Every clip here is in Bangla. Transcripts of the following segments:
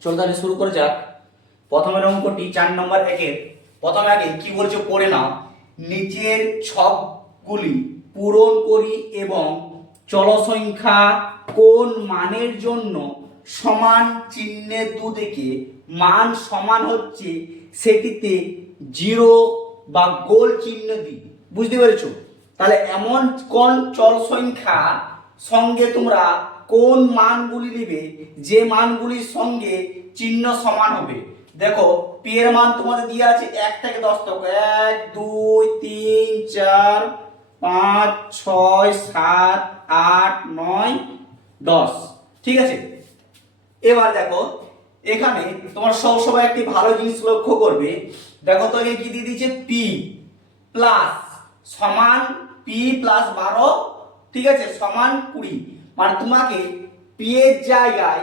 চল তাহলে শুরু করে যাক। প্রথমের অঙ্কটি চার নম্বর একের। প্রথমে আগে কি বলছে পড়ে নাও। নিচের ছকগুলি পূরণ করি এবং চলসংখ্যা কোন মানের জন্য সমান চিহ্নের দুদিকে মান সমান হচ্ছে সেটিতে জিরো বা গোল চিহ্ন দিই। বুঝতে পেরেছ? তাহলে এমন কোন চল সংখ্যা সঙ্গে তোমরা কোন মানগুলি নিবে, যে মানগুলির সঙ্গে চিহ্ন সমান হবে? দেখো পি এর মান তোমাদের দিয়ে আছে এক থেকে দশ তক। এক, দুই, তিন, চার, পাঁচ, ছয়, সাত, আট, নয়, দশ। ঠিক আছে? এবার দেখো, এখানে তোমার সব সময় একটি ভালো জিনিস লক্ষ্য করবে। দেখো তো কি দিয়ে দিয়েছে? পি প্লাস সমান পি প্লাস বারো, ঠিক আছে? সমান কুড়ি। মানে তোমাকে পি এর জায়গায়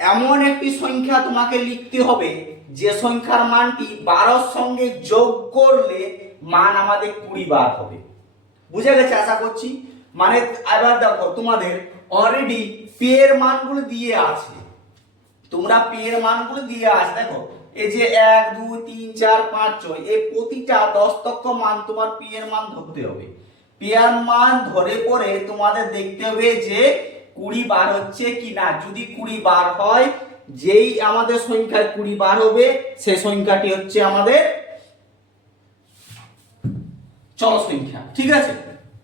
এমন একটি সংখ্যা তোমাকে লিখতে হবে, যে সংখ্যার মানটি বারোর সঙ্গে যোগ করলে মান আমাদের কুড়ি বার হবে। বুঝে গেছে আশা করছি? মানে এবার দেখো, তোমাদের অলরেডি পি এর মানগুলো দিয়ে আছে। তোমরা পি এর মানগুলো দিয়ে আস দেখো, এই যে এক, দুই, তিন, চার, পাঁচ, ছয়, এই প্রতিটা দশ তক্ষ মান তোমার পি এর মান ধরতে হবে। পি এর মান ধরে পরে তোমাদের দেখতে হবে যে কুড়ি বার হচ্ছে কি না যদি কুড়ি বার হয়, যেই আমাদের সংখ্যায় কুড়ি বার হবে, সে সংখ্যাটি হচ্ছে আমাদের চলো সংখ্যা ঠিক আছে?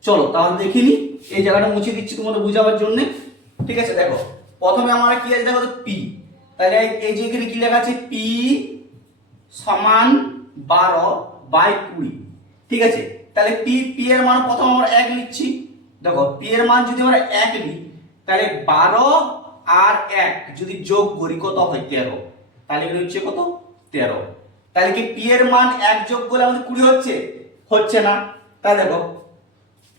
চলো, তাহলে দেখিনি এই জায়গাটা মুছে দিচ্ছি তোমাদের বোঝাবার জন্য। ঠিক আছে? দেখো, প্রথমে আমরা কি আছে? দেখো পি। তাহলে এই- এই যে এখানে কি লেখা আছে? পি সমান বারো বাই কুড়ি। ঠিক আছে? তাহলে পি পি এর মান প্রথম আমরা এক লিখছি। দেখো পি এর মান যদি আমরা এক নিই তাহলে বারো আর এক যদি যোগ করি, কত হয়? তেরো। তাহলে এখানে হচ্ছে কত? তেরো। তাহলে কি পি এর মান এক যোগ করলে আমাদের কুড়ি হচ্ছে? হচ্ছে না। তাই দেখো,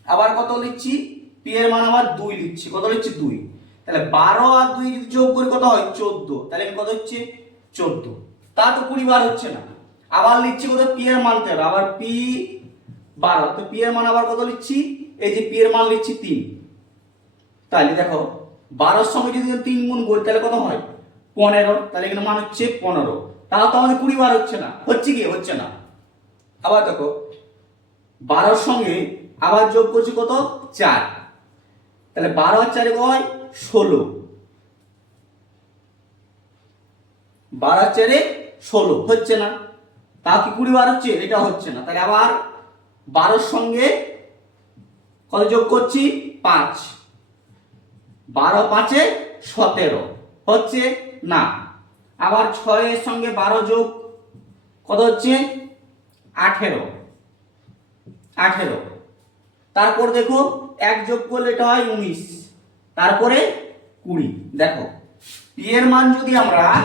আবার কত লিখছি? পি এর মান আবার দুই লিখছি। কত লিখছি? দুই। তাহলে বারো আর দুই যদি যোগ করি, কত হয়? চোদ্দ। তাহলে কত হচ্ছে? চোদ্দ। তা তো কুড়ি বার হচ্ছে না। আবার লিখছি কত? পি এর মান তেরো। আবার পি বারো। তো পি এর মান আবার কত লিখছি? এই যে পি এর মান লিখছি তিন। তাহলে দেখো, বারোর সঙ্গে যদি তিন গুণ করি, তাহলে কত হয়? পনেরো। তাহলে এখানে মান হচ্ছে পনেরো। তাও তো আমাদের কুড়ি বার হচ্ছে না। হচ্ছে কি? হচ্ছে না। আবার দেখো, বারোর সঙ্গে আবার যোগ করছি কত? চার। তাহলে বারো আর চারে কত হয়? ষোলো। বারো চারে ষোলো। হচ্ছে না। তাও কি কুড়ি বার হচ্ছে? এটা হচ্ছে না। তাহলে আবার বারোর সঙ্গে কত যোগ করছি? পাঁচ। বারো পাঁচে সতেরো। হচ্ছে না। আবার ছয়ের সঙ্গে বারো যোগ কত হচ্ছে? আঠেরো। আঠেরো। তারপর দেখো, এক যোগ করলে এটা হয় উনিশ। তারপরে কুড়ি। দেখো, পি মান যদি আমরা,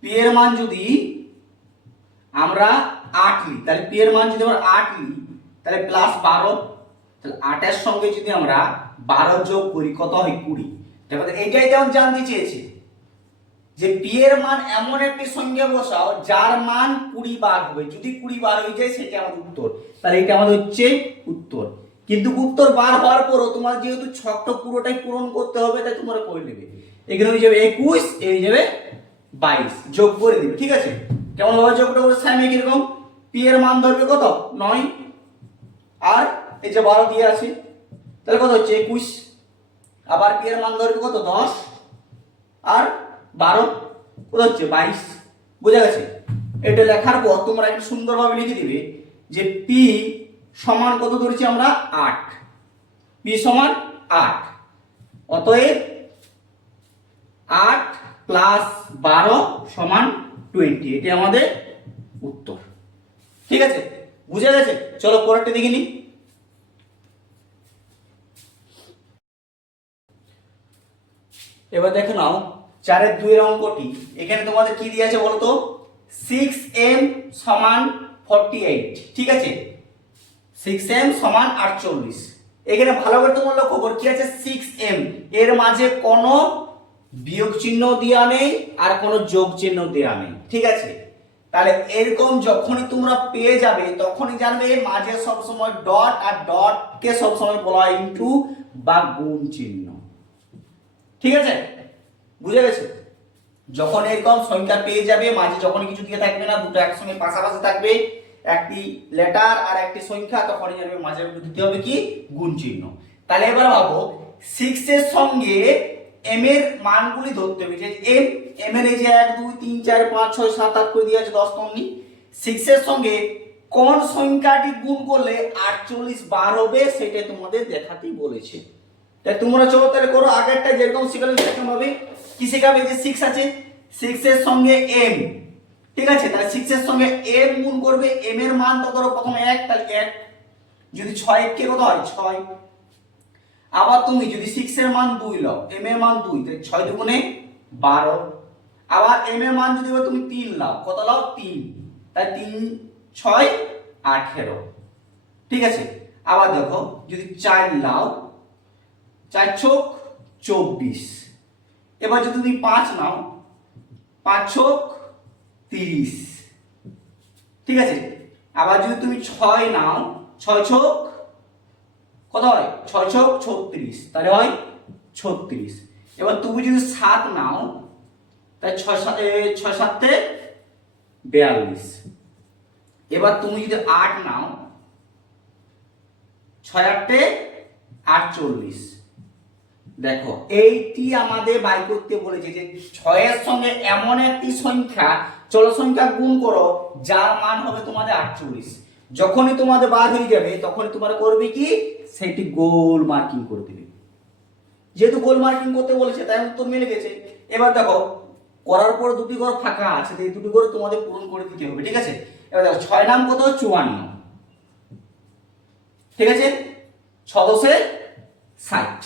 পি মান যদি আমরা আট নিই তাহলে পি এর মান যদি আমরা আট নিই তাহলে প্লাস বারো, তাহলে আটের সঙ্গে যদি আমরা বারো যোগ করি, কত হয় কুড়ি? দেখো এইটাই যেমন জানতে চেয়েছে, যে পি এর মান এমন একটি সংখ্যা বসাও, যার মান কুড়ি বার হবে। যদি কুড়ি বার হয়ে যায়, সেটা আমাদের উত্তর। তাহলে এটা আমাদের হচ্ছে উত্তর। কিন্তু উত্তর বার হওয়ার পরও তোমার যেহেতু ছকটা পুরোটাই পূরণ করতে হবে, তাই তোমরা করে নেবে। এখানে হয়ে যাবে একুশ হয়ে যাবে বাইশ। যোগ করে দিবে, ঠিক আছে? কেমন ভাবে যোগটা করে স্যাম কীরকম পি এর মান ধরবে কত? নয়। আর এই যে বারো দিয়ে আছে, তাহলে কত হচ্ছে? একুশ। আবার পি এর মান ধরবে কত? দশ। আর বারো, কত হচ্ছে? বাইশ। বোঝা গেছে? এটা লেখার পর তোমরা একটু সুন্দরভাবে লিখে দিবে যে পি সমান কত ধরেছি আমরা? আট। পি সমান আট। অতএব আট প্লাস বারো সমান টোয়েন্টি এটি আমাদের উত্তর। ঠিক আছে? বুঝে গেছে? চলো পরেরটা দেখে নিই। এবার দেখে নাও, চারের দুইয়ের অঙ্কটি এখানে তোমাদের কি দিয়েছে বলতো সিক্স এম সমান ফর্টি এইট ঠিক আছে? সিক্স এম সমান আটচল্লিশ। এখানে ভালো করে তোমার লক্ষ্য কর, কি আছে? সিক্স এম এর মাঝে কোনো বিয়োগ চিহ্ন দেওয়া নেই আর কোনো যোগ চিহ্ন দেওয়া নেই, ঠিক আছে? তাহলে এরকম যখনই তোমরা পেয়ে যাবে, তখনই জানবে মাঝে সবসময় ডট আর ডটকে সবসময় বলা হয় ইন্টু বা গুণ চিহ্ন। ঠিক আছে? বুঝে গেছে? যখন এরকম সংখ্যা পেয়ে যাবে, মাঝে যখন কিছু দিয়ে থাকবে না, দুটো একসঙ্গে পাশাপাশি থাকবে, একটি লেটার আর একটি সংখ্যা, তখনই জানবে মাঝে দিতে হবে কি? গুণ চিহ্ন। তাহলে এবার ভাবো সিক্স এর সঙ্গে এম এর মানগুলি ধরতে হবে যে এম এম এর এই যে এক, দুই, তিন, চার, পাঁচ, ছয়, সাত, আট করে দিয়ে আছে দশ তমনি সিক্স এর সঙ্গে কোন সংখ্যাটি গুণ করলে আটচল্লিশ বার হবে সেটা তোমাদের দেখাতেই বলেছে। তাই তোমরা চলো তাহলে করো, আগেরটা যেরকম শিখালে সেরকম হবে কি শেখাবে? যে সিক্স আছে সিক্স এর সঙ্গে এম ঠিক আছে? তাহলে সিক্স এর সঙ্গে এম গুণ করবে এম এর মান তো ধরো প্রথমে এক, তাহলে এক। যদি ছয় কে কত হয়? ছয়। আবার তুমি যদি সিক্স এর মান দুই লও এম এর মান দুই, তাহলে ছয় দুগুণে বারো। আবার এম এর মান যদি তুমি তিন লাও, কত লাও? তিন। তাই তিন, ছয়, আঠেরো। ঠিক আছে? আবার দেখো, যদি চার লাও, চার চোখ, চব্বিশ। এবার যদি তুমি পাঁচ নাও, পাঁচ চোখ, তিরিশ। ঠিক আছে? আবার যদি তুমি ছয় নাও, ছয় চোখ কত হয়? ছয় ছক ছত্রিশ। তাহলে হয় ছত্রিশ। এবার তুমি যদি সাত নাও তাহলে ছয় এ, ছয় সাতে বিয়াল্লিশ। এবার তুমি যদি আট নাও ছয় আটে আটচল্লিশ। দেখো এইটি আমাদের বাই করতে বলেছে যে ছয়ের সঙ্গে এমন একটি সংখ্যা চলো সংখ্যা গুণ করো যার মান হবে তোমাদের আটচল্লিশ। যখনই তোমাদের বার হয়ে যাবে তখনই তোমরা করবে কি? সেটি গোল মার্কিং করে দিবে যেহেতু গোল মার্কিং করতে বলেছে, তাই উত্তর মিলে গেছে। এবার দেখো, করার পর দুটি ঘর ফাঁকা আছে এই দুটি ঘর তোমাদের পূরণ করে দিতে হবে, ঠিক আছে? এবার দেখো, ছয় নাম কত? চুয়ান্ন। ঠিক আছে? ছদশে ষাট।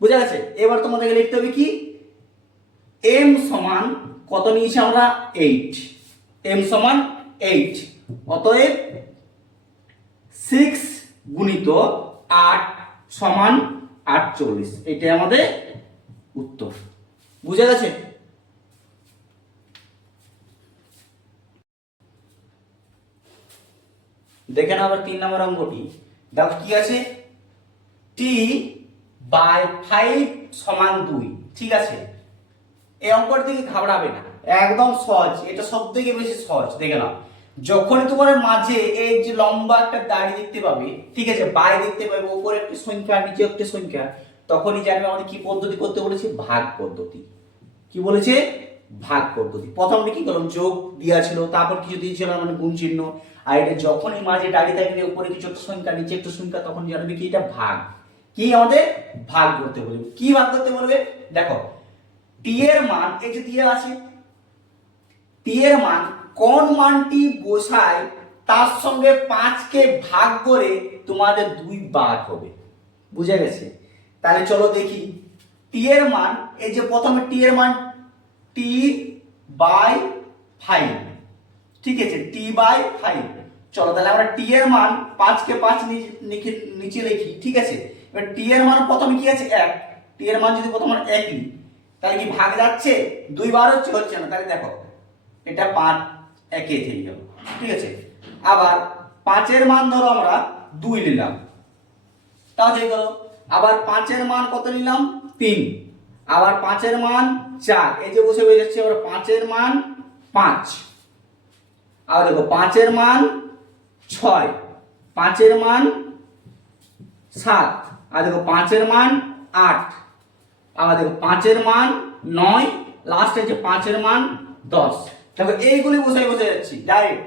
বুঝা গেছে? এবার তোমাদেরকে লিখতে হবে কি? এম সমান কত নিয়েছি আমরা? এইট। এম সমান এইট। অতএব সিক্স গুণিত আট সমান আটচল্লিশ এটাই আমাদের উত্তর। বুঝে গেছে? দেখেন আবার তিন নম্বর অঙ্কটি। দেখো কি আছে? টি বাই ফাইভ সমান দুই। ঠিক আছে? এই অঙ্কটা থেকে ঘাবড়াবে না। একদম সহজ। এটা সব থেকে বেশি সহজ। দেখে নাও। যখনই তোমার মাঝে এই যে লম্বা একটা দাড়ি দেখতে পাবে, ঠিক আছে বাই দেখতে পাবে উপরে একটি সংখ্যা, নিচে একটি সংখ্যা, তখনই জানবে আমাদের কি পদ্ধতি করতে বলেছে? ভাগ পদ্ধতি। কি বলেছে? ভাগ পদ্ধতি। প্রথমে কি করলাম? যোগ দেওয়া ছিল, তারপর কিছু দিয়েছিল মানে গুণ চিহ্ন আর এটা যখনই মাঝে দাঁড়িয়ে থাকবে উপরে কিছু একটা সংখ্যা, নিচে একটা সংখ্যা, তখন জানবে কি এটা ভাগ। কি আমাদের? ভাগ করতে বলবে। কি ভাগ করতে বলবে? দেখো টি এর মান, এই যে দিয়ে আছে টি এর মান কোন মানটি বোঝায়, তার সঙ্গে পাঁচকে ভাগ করে তোমাদের দুই বার হবে। বুঝে গেছে? তাহলে চলো দেখি। টি এর মান, এই যে প্রথমে টি এর মান টি বাই ফাইভ ঠিক আছে টি বাই ফাইভ চলো তাহলে আমরা টি এর মান পাঁচকে পাঁচ নিচে- লিখি, ঠিক আছে? এবার টি এর মান প্রথমে কি আছে? এক। টি এর মান যদি প্রথম এক তাহলে কি ভাগ যাচ্ছে? দুইবার হচ্ছে হচ্ছে না। তাহলে দেখো, এটা পাঁচ। একে থেকে গেল ঠিক আছে? আবার পাঁচের মান ধরো আমরা দুই নিলাম। তাও হয়ে গেল আবার পাঁচের মান কত নিলাম? তিন। আবার পাঁচের মান চার। এই যে বসে হয়ে যাচ্ছে আবার পাঁচের মান পাঁচ। আবার দেখো, পাঁচের মান ছয়, পাঁচের মান সাত, আর দেখো, পাঁচের মান আট, আবার দেখো, পাঁচের মান নয় লাস্টে যে পাঁচের মান দশ। দেখো, এইগুলি বসে বসে যাচ্ছি। ডাইরেক্ট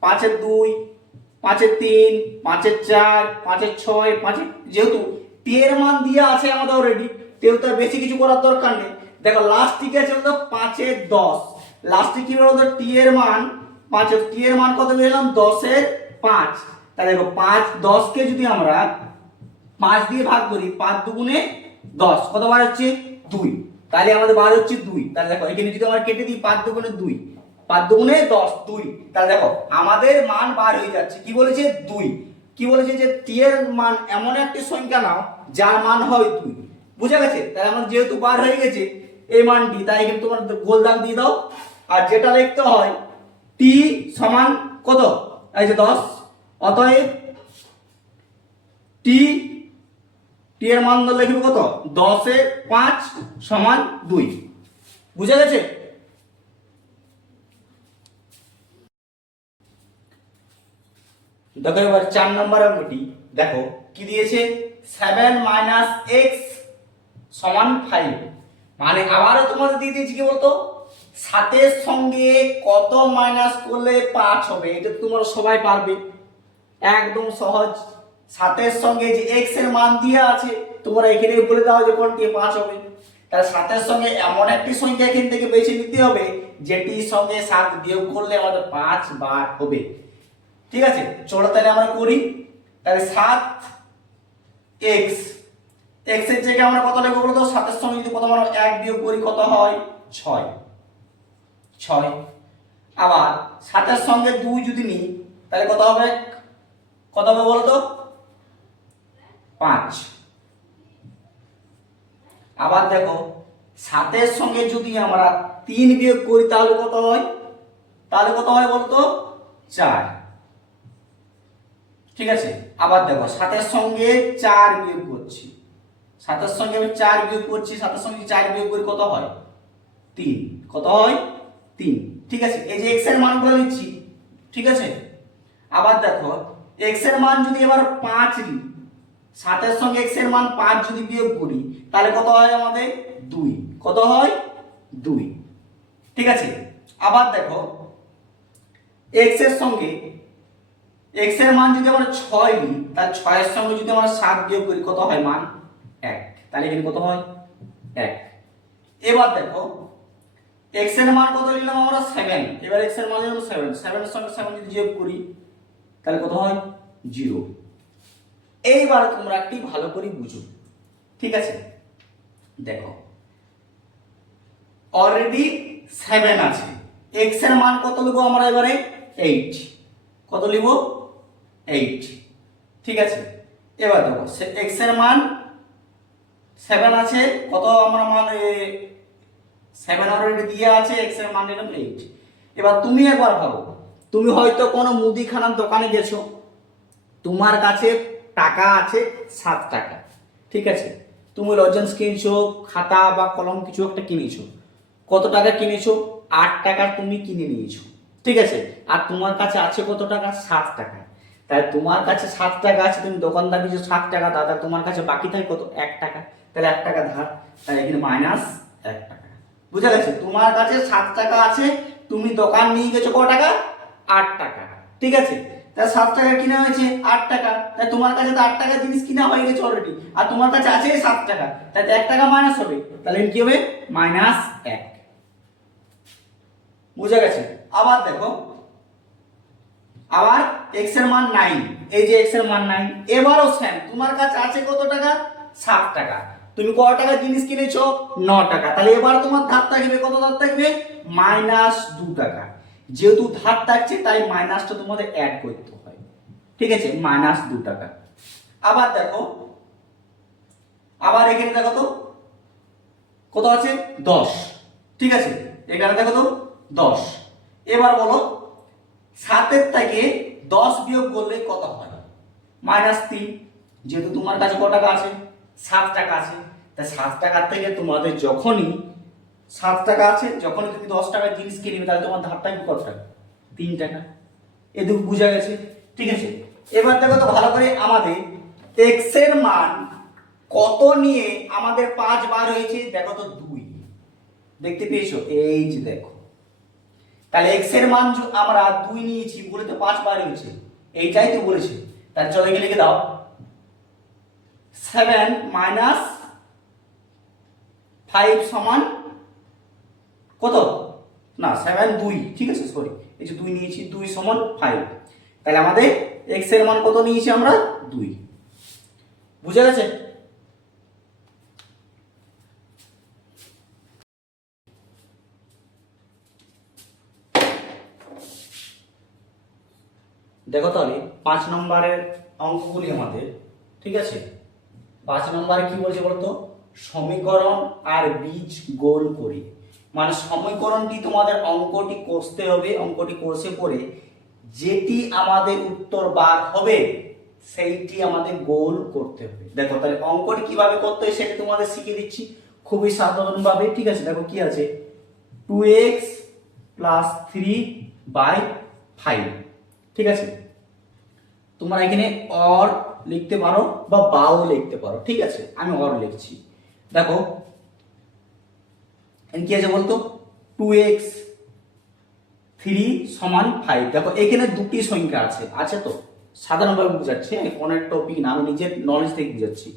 পাঁচের দুই, পাঁচের তিন, পাঁচের চার, পাঁচের ছয়, পাঁচের যেহেতু টের মান দিয়ে আছে আমাদের অলরেডি তেও তার বেশি কিছু করার দরকার নেই। দেখো লাস্ট ঠিক আছে বলতো? পাঁচের দশ। লাস্টে কি বলতো? টি এর মান, পাঁচের টি এর মান কত পেলাম? দশের পাঁচ। তাহলে দেখো, পাঁচ দশকে যদি আমরা পাঁচ দিয়ে ভাগ করি, পাঁচ দুগুণে দশ, কত বার হচ্ছে? দুই। তাহলে আমাদের বার হচ্ছে দুই। তাহলে দেখো, এখানে যদি আমরা কেটে দিই, পাঁচ দুগুণে দুই। পাঁচ দুগুণে দশ, দুই। তাহলে দেখো, আমাদের মান বার হয়ে যাচ্ছে। কি বলেছে? দুই। কি বলেছে যে এর মান এমন একটি সংখ্যা নাও, যার মান হয় দুই। বুঝা গেছে? তাহলে আমার যেহেতু বার হয়ে গেছে, এই মানটি, তাই এখানে তোমার গোল দাগ দিয়ে দাও। আর যেটা লিখতে হয় টি সমান কত? এই যে দশ। অতএব টি টি এর মান লিখবে কত? দশে পাঁচ সমান দুই। বুঝে গেছে? দেখো এবার চার নম্বর অঙ্কটি। দেখো, কি দিয়েছে? সেভেন মাইনাস এক্স সমান ফাইভ মানে আবারও তোমাদের দিয়ে দিয়েছি কি বলতো? সাতের সঙ্গে কত মাইনাস করলে পাঁচ হবে? এটা তোমরা সবাই পারবে। একদম সহজ। সাতের সঙ্গে যে এক্সের মান দিয়ে আছে, তোমরা এখানে বলে দাও যে কোনটি পাঁচ হবে। তাহলে সাতের সঙ্গে এমন একটি সংখ্যা এখান থেকে বেছে নিতে হবে, যেটির সঙ্গে সাত বিয়োগ করলে আমাদের পাঁচ বার হবে। ঠিক আছে? চলো তাহলে আমরা করি। তাহলে সাত এক্স এক্সের জায়গায় আমরা কত লিখব বলতো? সাতের সঙ্গে যদি কত আমরা এক বিয়োগ করি কত হয়? ছয়। ছয়। আবার সাতের সঙ্গে দুই যদি নিই, তাহলে কত হবে? কত হবে বলতো? পাঁচ। আবার দেখো, সাতের সঙ্গে যদি আমরা তিন বিয়োগ করি, তাহলে কত হয়? তাহলে কত হয় বলতো? চার। ঠিক আছে? আবার দেখো, সাতের সঙ্গে চার বিয়োগ করছি। সাতের সঙ্গে আমি চার বিয়োগ করছি, সাতের সঙ্গে চার বিয়োগ করি কত হয়? তিন। কত হয়? তিন। ঠিক আছে? এই যে এক্সের মান করে নিচ্ছি, ঠিক আছে? আবার দেখো এক্সের মান যদি এবার পাঁচ নিই, সাতের সঙ্গে এক্সের মান পাঁচ যদি বিয়োগ করি, তাহলে কত হয় আমাদের? দুই। কত হয়? দুই। ঠিক আছে? আবার দেখো এক্সের সঙ্গে এক্সের মান যদি আমরা ছয় নিই তাহলে ছয়ের সঙ্গে যদি আমরা সাত বিয়োগ করি, কত হয়? মান এক। তাহলে এখানে কত হয়? এক। এবার দেখো এক্সের মান কত নিলাম আমরা? সেভেন এবার এক্সের মান নিলাম সেভেন সেভেনের সঙ্গে সেভেন যদি যোগ করি, তাহলে কত হয়? জিরো এইবার তোমরা একটি ভালো করে বুঝো। ঠিক আছে? দেখো অলরেডি সেভেন আছে। এক্সের মান কত লিখব আমরা এবারে? এইট কত লিখব এইট ঠিক আছে? এবার দেখো এক্সের মান সেভেন আছে। কত আমরা মান সেভেন অলরেডি দিয়ে আছে এক্সের মান নিলাম এইট এবার তুমি একবার ভাবো, তুমি হয়তো কোনো মুদিখানার দোকানে গেছো। তোমার কাছে টাকা আছে সাত টাকা। ঠিক আছে? তুমি লজেন্স কিনছো, খাতা বা কলম কিছু একটা কিনেছো। কত টাকা কিনেছো? আট টাকা তুমি কিনে নিয়েছো। ঠিক আছে? আর তোমার কাছে আছে কত টাকা? সাত টাকা। তাই তোমার কাছে সাত টাকা আছে, তুমি দোকানদার কিছু সাত টাকা দাদা তোমার কাছে বাকি থাকে কত? এক টাকা। তাহলে এক টাকা ধার, তাহলে এখানে মাইনাস এক টাকা। বুঝা গেছে? তোমার কাছে সাত টাকা আছে, তুমি দোকান নিয়ে গেছো ক টাকা? আট টাকা। ঠিক আছে? তাহলে সাত টাকা কিনা হয়েছে? আট টাকা। তাই তোমার কাছে তো আট টাকা জিনিস কিনা হয়ে গেছে অলরেডি আর তোমার কাছে আছে সাত টাকা। তাই এক টাকা মাইনাস হবে। তাহলে কি হবে? মাইনাস এক। বুঝা গেছে? আবার দেখো আবার এক্সের মান নাইন এই যে এক্সের মান নাইন এবারও সেম তোমার কাছে আছে কত টাকা? সাত টাকা। তুমি ক টাকা জিনিস কিনেছো? ন টাকা। তাহলে এবার তোমার ধার থাকবে, কত ধার থাকবে? মাইনাস দু টাকা। যেহেতু ধার থাকছে, তাই মাইনাসটা তোমাদের অ্যাড করতে হয়। ঠিক আছে? মাইনাস দু টাকা। আবার দেখো। আবার এখানে দেখো তো। কত আছে? দশ। ঠিক আছে? এখানে দেখো তো। দশ। এবার বলো সাতের থেকে দশ বিয়োগ করলে কত হয়? মাইনাস তিন। যেহেতু তোমার কাছে কত টাকা আছে? সাত টাকা আছে। তাই সাত টাকার থেকে তোমাদের যখনই সাত টাকা আছে, যখনই তুমি দশ টাকার জিনিস কিনবে তাহলে তোমার ধার থাকবে কত টাকা তিন টাকা। এটুকু বোঝা গেছে? ঠিক আছে? এবার দেখো তো ভালো করে আমাদের এক্সের মান কত নিয়ে আমাদের পাঁচ বার হয়েছে? দেখো তো দুই। দেখতে পেয়েছ? এই যে দেখো। তাহলে এক্সের মান আমরা দুই নিয়েছি, বলে তো পাঁচ বার হয়েছে। এইটাই তো বলেছে। তাহলে চলে গিয়ে লিখে দাও। সেভেন মাইনাস ফাইভ সমান কত? না সেভেন দুই। ঠিক আছে সরি এই যে দুই নিয়েছি, দুই সমান ফাইভ তাহলে আমাদের এক্সের মান কত নিয়েছি আমরা? দুই। বুঝে গেছে? দেখো তাহলে, পাঁচ নম্বরের অঙ্কগুলি আমাদের, ঠিক আছে? পাঁচ নম্বরে কি বলছে বলতো? সমীকরণ আর বীজ গোল করি। মানে সমীকরণটি তোমাদের অঙ্কটি কষতে হবে, অঙ্কটি কষে পড়ে যেটি আমাদের উত্তর বার হবে, সেইটি আমাদের গোল করতে হবে। দেখো তাহলে অঙ্কটি কীভাবে করতে হয় সেটা তোমাদের শিখিয়ে দিচ্ছি, খুবই সাধারণভাবে, ঠিক আছে? দেখো কি আছে? Two X plus three by five ঠিক আছে? তোমরা এখানে অর লিখতে পারো বা বাও লিখতে পারো, ঠিক আছে? আমি অর লিখছি। দেখো কি আছে বলতো? টু এক্স থ্রি সমান ফাইভ দেখো, এখানে দুটি সংখ্যা আছে। আছে তো? সাধারণভাবে বুঝাচ্ছি আমি কোনো একটা টপিক না আমি নিজের নলেজ থেকে বুঝাচ্ছি।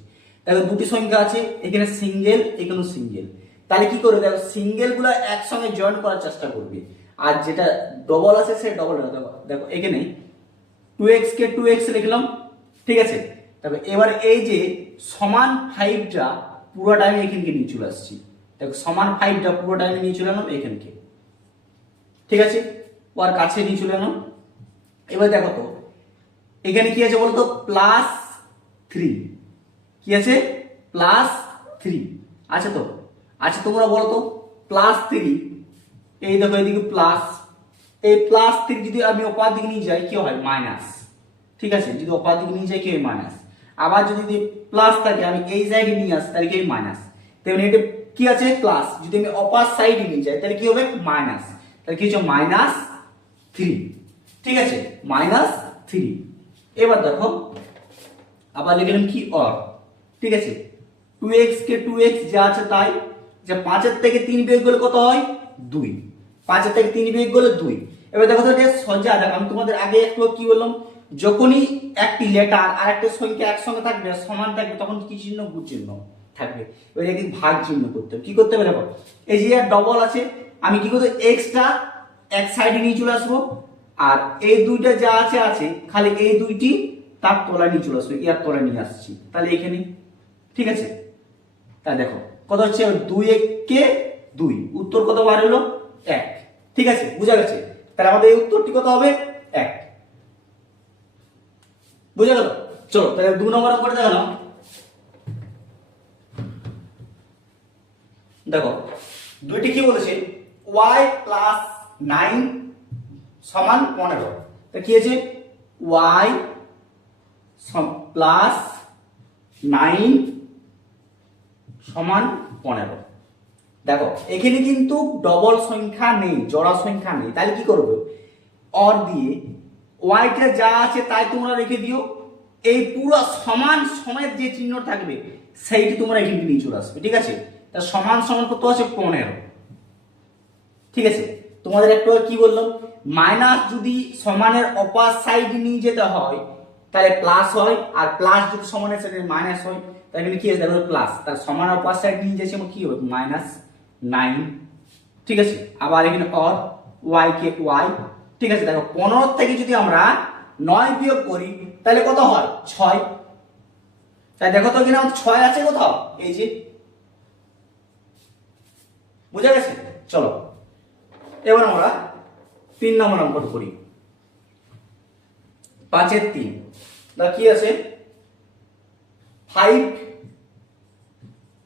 দেখো দুটি সংখ্যা আছে, এখানে সিঙ্গেল এখানে সিঙ্গেল তাহলে কি করবে? দেখো সিঙ্গেলগুলো একসঙ্গে জয়েন করার চেষ্টা করবে। আর যেটা ডবল আছে, সে ডবল দেখো দেখো, এখানে টু এক্স কে টু এক্স লিখলাম, ঠিক আছে? তবে এবার এই যে সমান ফাইভটা পুরোটা আমি এখানকে নিয়ে চলে আসছি। দেখো, সমান ফাইভটা পুরোটা আমি নিয়ে চলে এলাম এখানকে। ঠিক আছে? ওর কাছে নিয়ে চলে এলাম। এবার দেখো তো, এখানে কি আছে বলতো? প্লাস থ্রি কি আছে? প্লাস থ্রি আছে তো? আচ্ছা তোমরা বলো তো? প্লাস থ্রি এই দেখো, এদিকে প্লাস এই প্লাস থ্রি যদি আমি অপার দিকে নিয়ে যাই, কি হয়? মাইনাস ঠিক আছে? যদি অপার দিকে নিয়ে যাই, কি হয়? মাইনাস আবার যদি প্লাস থাকে, আমি এই সাইডে নিয়ে আসি, তাহলে কি মাইনাস তেমনি এটা কি আছে? প্লাস যদি আমি অপার সাইডে নিয়ে যাই, তাহলে কি হবে? মাইনাস তাহলে কি হচ্ছে? মাইনাস থ্রি ঠিক আছে? মাইনাস থ্রি এবার দেখো, আবার লিখলাম কি? অর ঠিক আছে? টু এক্স কে টু এক্স যা আছে তাই, যে পাঁচের থেকে তিন বিয়োগ করলে কত হয়? দুই। পাঁচের থেকে তিন বিয়োগ করলে দুই। এবার দেখো তো এটা সজা দেখো, আমি তোমাদের আগে একটু কি বললাম, যখনই একটি লেটার আর একটা সংখ্যা একসঙ্গে থাকবে, সমান থাকবে, তখন কি চিহ্ন? গুণ চিহ্ন থাকবে। এবার একে ভাগ চিহ্ন করতে হবে। কি করতে হবে দেখো, এই যে ডবল আছে, আমি কি করতে এক্সটা এক সাইডে নিয়ে চলে আসব, আর এই দুইটা যা আছে আছে, খালি এই দুইটি তার তলায় নিয়ে চলে আসবে ইয়ার তলায় নিয়ে আসছি। তাহলে এখানে, ঠিক আছে? তা দেখো, কত হচ্ছে? দুই এককে দুই। উত্তর কত বার হলো? এক। ঠিক আছে, বুঝা গেছে। তাহলে আমাদের এই উত্তরটি কত হবে? এক। বুঝা গেল? চলো, তাহলে দু নম্বর অঙ্কটা দেখো না দেখো, দুইটি কি বলেছে? ওয়াই প্লাস নাইন সমান পনেরো। তা কি আছে ওয়াই প্লাস নাইন সমান পনেরো। দেখো, এখানে কিন্তু ডবল সংখ্যা নেই, জোড়া সংখ্যা নেই। তাহলে কি করবে? অর দিয়ে ওয়াইটা যা আছে তাই তোমরা রেখে দিও। এই পুরো সমান সময়ের যে চিহ্ন থাকবে, সেইটি তোমরা এখানে নিয়ে চলে আসবে, ঠিক আছে? তা সমান সমান কত আছে? পনেরো। ঠিক আছে? তোমাদের একটু কি বললাম? মাইনাস যদি সমানের অপার সাইড নিয়ে যেতে হয়, তাহলে প্লাস হয়, আর প্লাস যদি সমানের সাইডে মাইনাস হয়, তাহলে কি আছে? প্লাস তার সমান অপার সাইড নিয়ে যাচ্ছে কি হবে? মাইনাস নাইন, ঠিক আছে? আবার এখানে অর, ওয়াই কে ওয়াই, ঠিক আছে? দেখো, পনেরো থেকে যদি আমরা নয় বিয়োগ করি, তাহলে কত হয়? ছয়। তাই দেখো তো আমার ছয় আছে কোথাও? এই যে। বুঝা গেছে? চলো। এবার আমরা তিন নম্বর অঙ্কটা করি। পাঁচের তিন। দা কি আছে? ফাইভ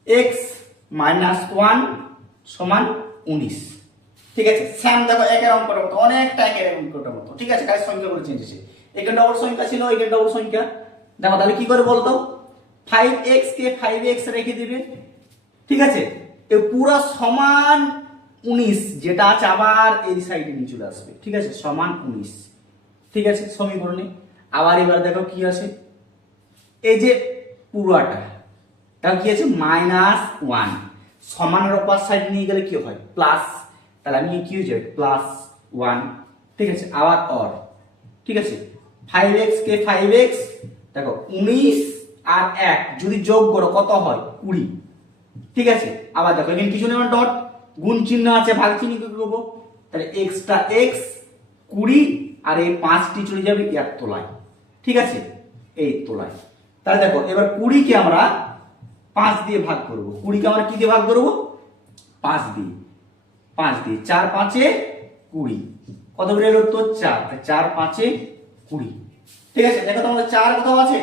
এক্স মাইনাস ওয়ান সমান উনিশ। ঠিক আছে? স্যাম দেখো একের অঙ্কটার মতো, অনেকটা একের অঙ্কটার মতো। ঠিক আছে? কাজ সংখ্যা চেঞ্জ হয়েছে। এখানে ডবল সংখ্যা ছিল এখানে ডবল সংখ্যা। দেখো তাহলে কি করে বলতো? ফাইভ এক্স কে ফাইভ এক্স রেখে দিবে। ঠিক আছে? এ পুরো সমান উনিশ, যেটা আছে আবার এই সাইডে নিয়ে চলে আসবে। ঠিক আছে? সমান উনিশ। ঠিক আছে? সমীকরণে। আবার এবার দেখো কি আছে? এই যে পুরোটা, তাহলে কি আছে? মাইনাস ওয়ান সমানের অপার সাইড নিয়ে গেলে কি হয়? প্লাস তাহলে আমি কি হয়ে যাবে প্লাস ওয়ান ঠিক আছে? আবার অর ঠিক আছে? ফাইভ এক্স কে ফাইভ এক্স দেখো, উনিশ আর এক, যদি যোগ করো, কত হয়? কুড়ি, ঠিক আছে? আবার দেখো, এখানে কিছু নেই ডট গুণ চিহ্ন আছে, ভাগ চিহ্ন কি করব? তাহলে এক্সটা এক্স কুড়ি, আর এই পাঁচটি চলে যাবে এক তোলায়, ঠিক আছে? এই তোলায়। তাহলে দেখো, এবার কুড়িকে আমরা পাঁচ দিয়ে ভাগ করব। কুড়িকে আমরা কি দিয়ে ভাগ করব? পাঁচ দিয়ে। পাঁচ দিয়ে। চার পাঁচে কুড়ি। কত বের এলো তো চার? চার পাঁচে কুড়ি। ঠিক আছে? দেখো তোমাদের চার কোথাও আছে?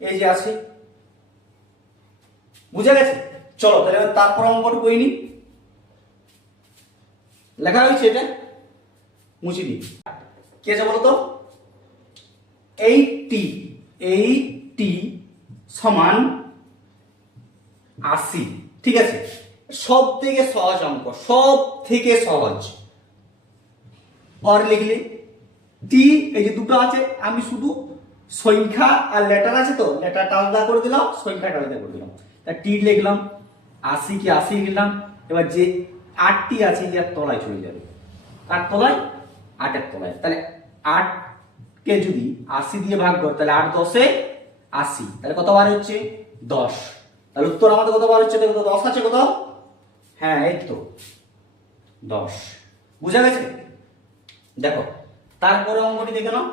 এই যে আছে। বুঝে গেছে? চলো, তাহলে তারপর অঙ্কটা কই নি। লেখা হয়েছে এটা? মুছে দিই। কি আছে বলতো? এইটটি এইটটি সমান আশি, ঠিক আছে? সব থেকে সহজ অঙ্ক সব থেকে সহজ। অর লিখলে টি এই যে দুটো আছে, আমি শুধু সংখ্যা আর লেটার আছে তো লেটারটা আলাদা করে দিলাম, সংখ্যাটা আলাদা করে দিলাম। তা টি লিখলাম, আশি কি আশি লিখলাম, এবার যে আটটি আছে এর তলায় চলে যাবে। কার তলায়? আটের তলায়। তাহলে আটকে যদি আশি দিয়ে ভাগ কর, তাহলে আট দশে আশি। তাহলে কত বার হচ্ছে? দশ। তাহলে উত্তর আমাদের কত বার হচ্ছে? দেখো, দশ আছে কত হ্যাঁ এই তো। দশ। বুঝা গেছে? দেখো, তারপরে অঙ্কটি দেখে নাও।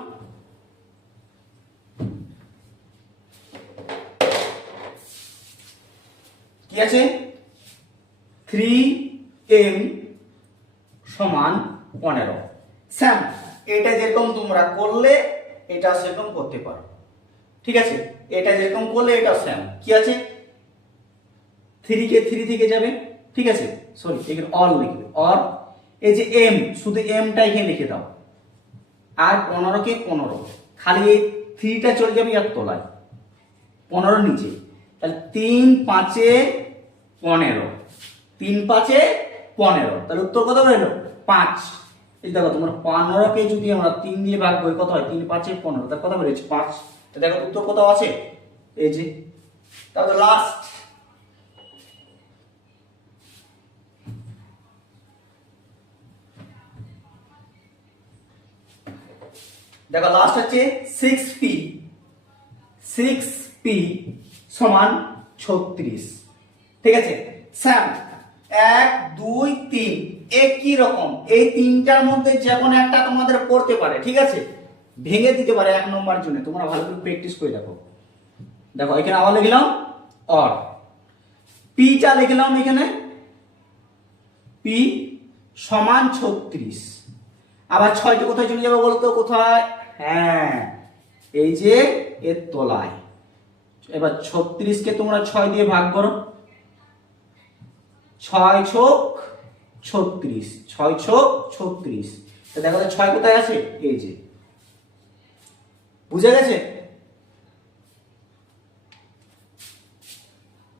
কি আছে? থ্রি এম সমান পনেরো। স্যাম, এটা যেরকম তোমরা করলে, এটা সেরকম করতে পারো। ঠিক আছে? এটা যেরকম করলে, এটা স্যাম কি আছে? থ্রি কে থ্রি থেকে যাবে, ঠিক আছে? সরি এখানে অল লিখবে। অর এই যে এম শুধু এমটা এখানে লিখে দাও। আর পনেরো কে পনেরো। খালি এই থ্রিটা চলে যাবে আর তলায়। পনেরো নিচে। তাহলে তিন পাঁচে পনেরো। তিন পাঁচে পনেরো। তাহলে উত্তর কত হলো পাঁচ। এই দেখো, তোমার পনেরোকে যদি আমরা তিন দিয়ে ভাগ করি, কত হয়? তিন পাঁচে পনেরো। তাহলে কত বেরোচ্ছে? পাঁচ। দেখো, উত্তর কত আছে? এই যে তারপর লাস্ট দেখো লাস্ট হচ্ছে সিক্স পি সিক্স পি সমান ছত্রিশ। ঠিক আছে? স্যাম এক, দুই, তিন। একই রকম? এই তিনটার মধ্যে যে কোনো একটা তোমাদের পড়তে পারে, ঠিক আছে? ভেঙে দিতে পারে এক নম্বর জন্য তোমরা ভালো করে প্র্যাকটিস করে দেখো। দেখো, এখানে আবার লিখলাম অর পিটা লিখলাম এখানে। পি সমান ছত্রিশ। আবার ছয়টা কোথায় চলে যাবে বলতো? কোথায়? হ্যাঁ এই যে এর তলায়। এবার ছত্রিশকে তোমরা ছয় দিয়ে ভাগ করো। ছয় ছোক ছত্রিশ, ছয় ছোক ছত্রিশ। তো দেখো তো ছয় কোথায় আছে? এই যে। বুঝে গেছে?